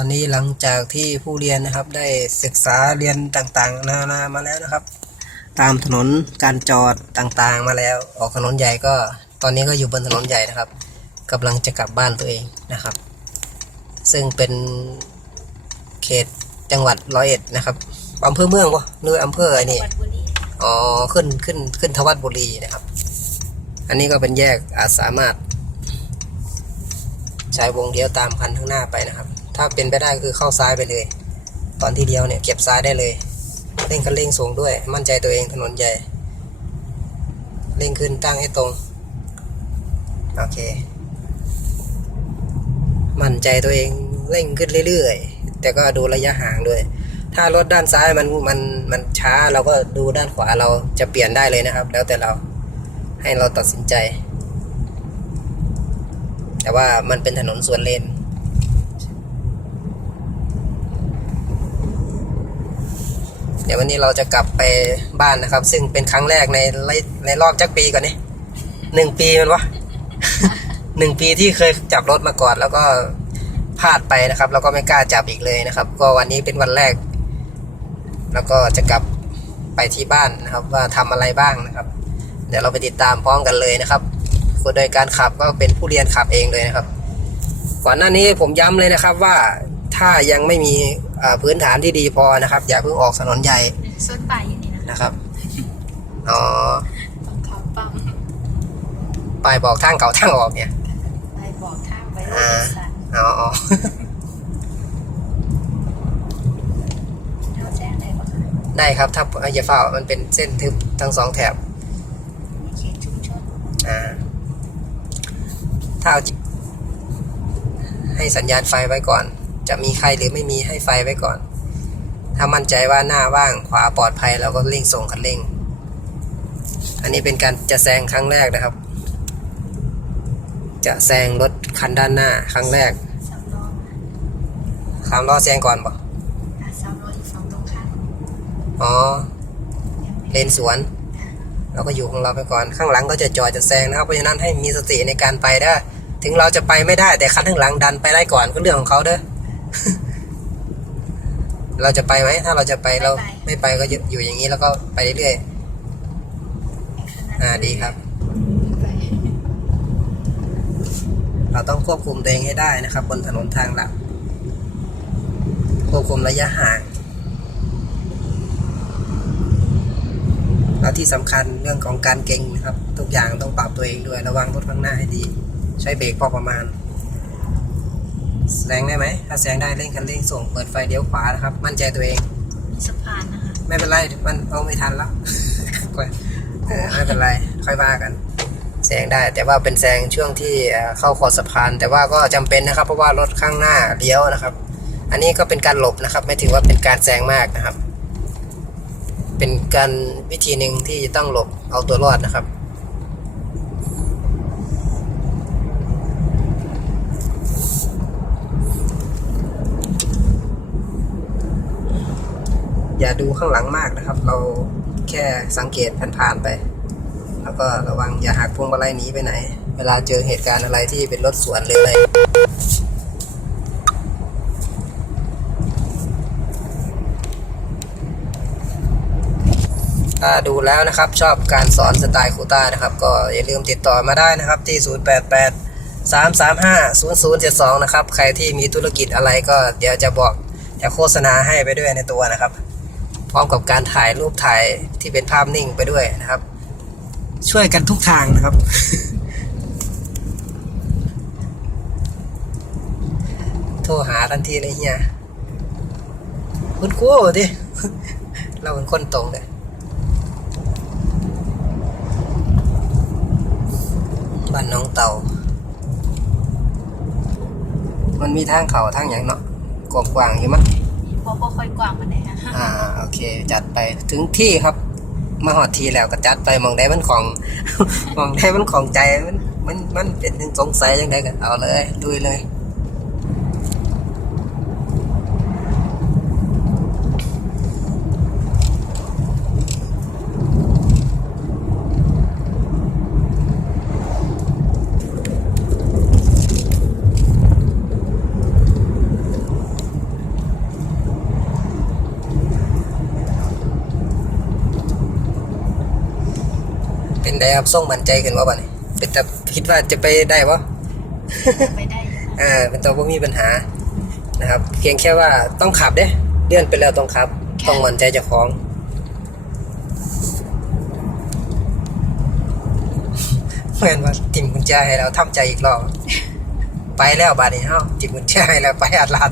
อนนี้หลังจากที่ผู้เรียนนะครับได้ศึกษาเรียนต่างๆ นานามาแล้วนะครับ ตามถนนการจอดต่างๆมาแล้ว ออกถนนใหญ่ก็ตอนนี้ก็อยู่บนถนนใหญ่นะครับกำลังจะกลับบ้านตัวเองนะครับ ซึ่งเป็นเขตจังหวัดร้อยเอ็ดนะครับอำเภอเมืองวะหรืออำเภอไอ้นี่อ๋อขึ้นขึ้นขึ้นทวัดบุรีนะครับ อันนี้ก็เป็นแยกอาจสามารถใช้วงเลี้ยวตามคันข้างหน้าไปนะครับ ถ้าเป็นไปได้คือเข้าซ้ายไปเลย ตอนที่เลี้ยวเนี่ยเก็บซ้ายได้เลยเร่งคันเร่งสูงด้วย มั่นใจตัวเองถนนใหญ่เร่งขึ้นตั้งให้ตรง โอเค มั่นใจตัวเองเร่งขึ้นเรื่อยๆ แต่ก็ดูระยะห่างด้วย ถ้ารถด้านซ้ายมันมันมันช้าเราก็ดูด้านขวาเราจะเปลี่ยนได้เลยนะครับ แล้วแต่เราให้เราตัดสินใจ แต่ว่ามันเป็นถนนสวนเลน ดี๋ยววันนี้เราจะกลับไปบ้านนะครับ ซึ่งเป็นครั้งแรกในในรอบจักปีก่อนนี่หนึ่งปีมันวะหนึ่งปีที่เคยจับรถมาก่อน แล้วก็พลาดไปนะครับ แล้วก็ไม่กล้าจับอีกเลยนะครับ ก็วันนี้เป็นวันแรก แล้วก็จะกลับไปที่บ้านนะครับ ว่าทำอะไรบ้างนะครับ เดี๋ยวเราไปติดตามพร้อมกันเลยนะครับโดยการขับก็เป็นผู้เรียนขับเองเลยนะครับ ก่อนหน้านี้ผมย้ำเลยนะครับว่าถ้ายังไม่มี พื้นฐานที่ดีพอนะครับ อย่าเพิ่งออกถนนใหญ่ส้นปลายอย่างนี้นะนะครับอ๋อต้องเขาปั๊มปลายบอกทางเก่าทางออกเนี่ย ไปบอกทางไปอ่าสัตว์อ๋ออ๋อเขาแจ้งได้ปะคะได้ครับถ้าอย่าเฝ้ามันเป็นเส้นทึบทั้งสองแถบมีเขตชุมชนอ่าถ้าเอาจริงให้สัญญาณไฟไว้ก่อน จะมีใครหรือไม่มีให้ไฟไว้ก่อน ถ้ามั่นใจว่าหน้าว่างขวาปลอดภัยเราก็เร่งส่งคันเร่ง อันนี้เป็นการจะแซงครั้งแรกนะครับ จะแซงรถคันด้านหน้าครั้งแรกสามล้อสามล้อแซงก่อนปะอะสามล้ออีกฝั่งตรงข้ามอ๋อ เลนสวน เราก็อยู่ของเราไปก่อน ข้างหลังก็จะจอดจะแซงนะครับ เพราะฉะนั้นให้มีสติในการไปเด้อถึงเราจะไปไม่ได้แต่คันข้างหลังดันไปได้ก่อนก็เรื่องของเขาเด้อ เราจะไปไหมถ้าเราจะไปเราไม่ไปก็อยู่อยู่อย่างนี้แล้วก็ไปเรื่อยๆอ่าดีครับไปเราต้องควบคุมตัวเองให้ได้นะครับ บนถนนทางหลัก ควบคุมระยะห่างแล้วที่สำคัญเรื่องของการเก่งนะครับ ทุกอย่างต้องปรับตัวเองด้วยระวังรถข้างหน้าให้ดี ใช้เบรกพอประมาณ แซงได้ไหมถ้าแซงได้เร่งคันเร่งส่งเปิดไฟเลี้ยวขวานะครับ มั่นใจตัวเองมีสะพานนะคะไม่เป็นไรมันเอาไม่ทันแล้วเออไม่เป็นไรค่อยว่ากันแซงได้ แต่ว่าเป็นแซงช่วงที่เอ่อเข้าคอสะพาน แต่ว่าก็จำเป็นนะครับ เพราะว่ารถข้างหน้าเลี้ยวนะครับ อันนี้ก็เป็นการหลบนะครับ ไม่ถือว่าเป็นการแซงมากนะครับ เป็นการวิธีหนึ่งที่จะต้องหลบเอาตัวรอดนะครับ อย่าดูข้างหลังมากนะครับ เราแค่สังเกตผ่านๆไป แล้วก็ระวังอย่าหักพวงมาลัยหนีไปไหน เวลาเจอเหตุการณ์อะไรที่เป็นรถสวนหรืออะไรถ้าดูแล้วนะครับชอบการสอนสไตล์ครูต้านะครับ ก็อย่าลืมติดต่อมาได้นะครับที่ 088 335 0072 นะครับ ใครที่มีธุรกิจอะไรก็เดี๋ยวจะบอกจะโฆษณาให้ไปด้วยในตัวนะครับ พร้อมกับการถ่ายรูปถ่ายที่เป็นภาพนิ่งไปด้วยนะครับ ช่วยกันทุกทางนะครับ โทรหาทันทีเลยเฮียคุณครูดิเราเป็นคนตรงเลยบ้านน้องเต่า มันมีทางเขาทางอย่างเนาะกว้างๆอยู่มั้ง พราะว่ค่อยกว้างมันใดค่ะอ่าโอเค จัดไปถึงที่ครับ มาหอดทีแล้วก็จัดไปมองได้มันของ มองได้มันของใจมันมันมันเป็นหนึ่งสงสัยยังไงกันเอาเลยดุยเลย ได้ครับส่งมั่นใจขึ้นว่าบ่เนี่ยเป็นแต่คิดว่าจะไปได้ปะไปได้อยู่อ่าเป็นตัวบ่มีปัญหานะครับเพียงแค่ว่าต้องขับเด้เลื่อนไปแล้วต้องขับ ต้องมั่นใจเจ้าของเหมือนว่าติ่มกุญแจให้เราทำใจอีกรอบไปแล้วบาดนี้เฮาติ่มกุญแจให้แล้วไปอัดลาด